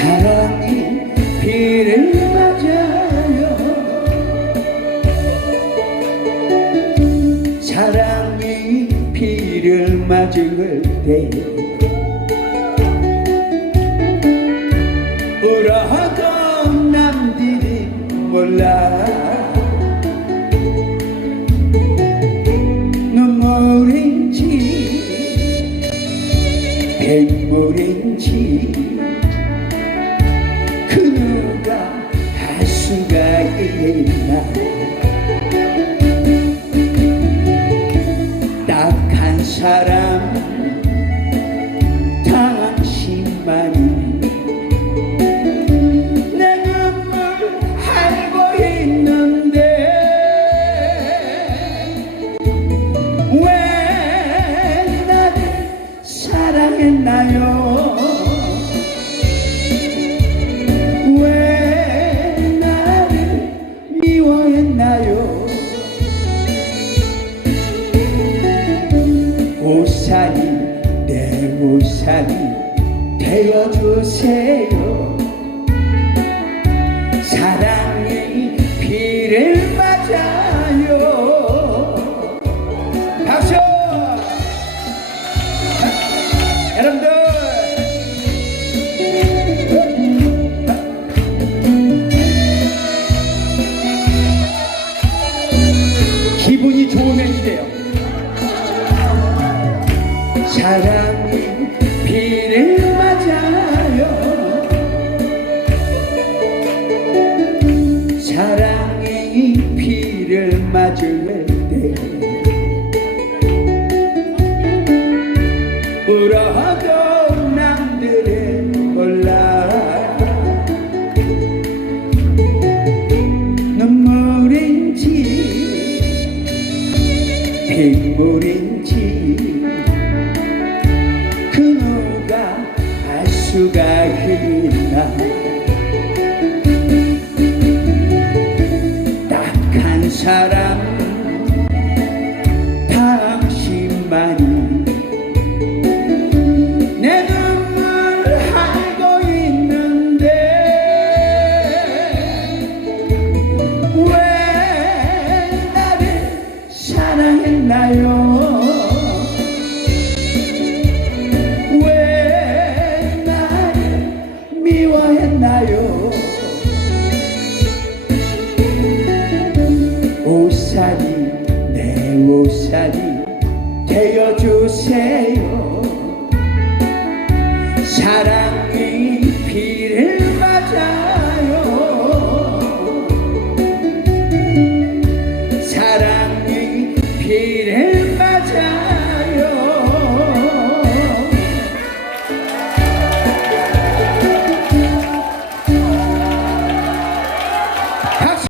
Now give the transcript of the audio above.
사랑이 비를 맞아요. 사랑이 비를 맞을 때 울어도 남들이 몰라. 눈물인지 백물인지 사람 당신만이 내 눈물 알고 있는데 왜 나를 사랑했나요? 왜 나를 미워했나요 우산이 되어주세요. 사랑이 비를 맞아요. 박수! 여러분들! 기분이 좋으면 이래요. 사랑이 비를 맞아요 사랑이 비를 맞을 때 울어도 남들은 몰라 눈물인지 빗물인지 수가 있나? 딱 한 사람 보살이 되어주세요. 사랑이 비를 맞아요. 사랑이 비를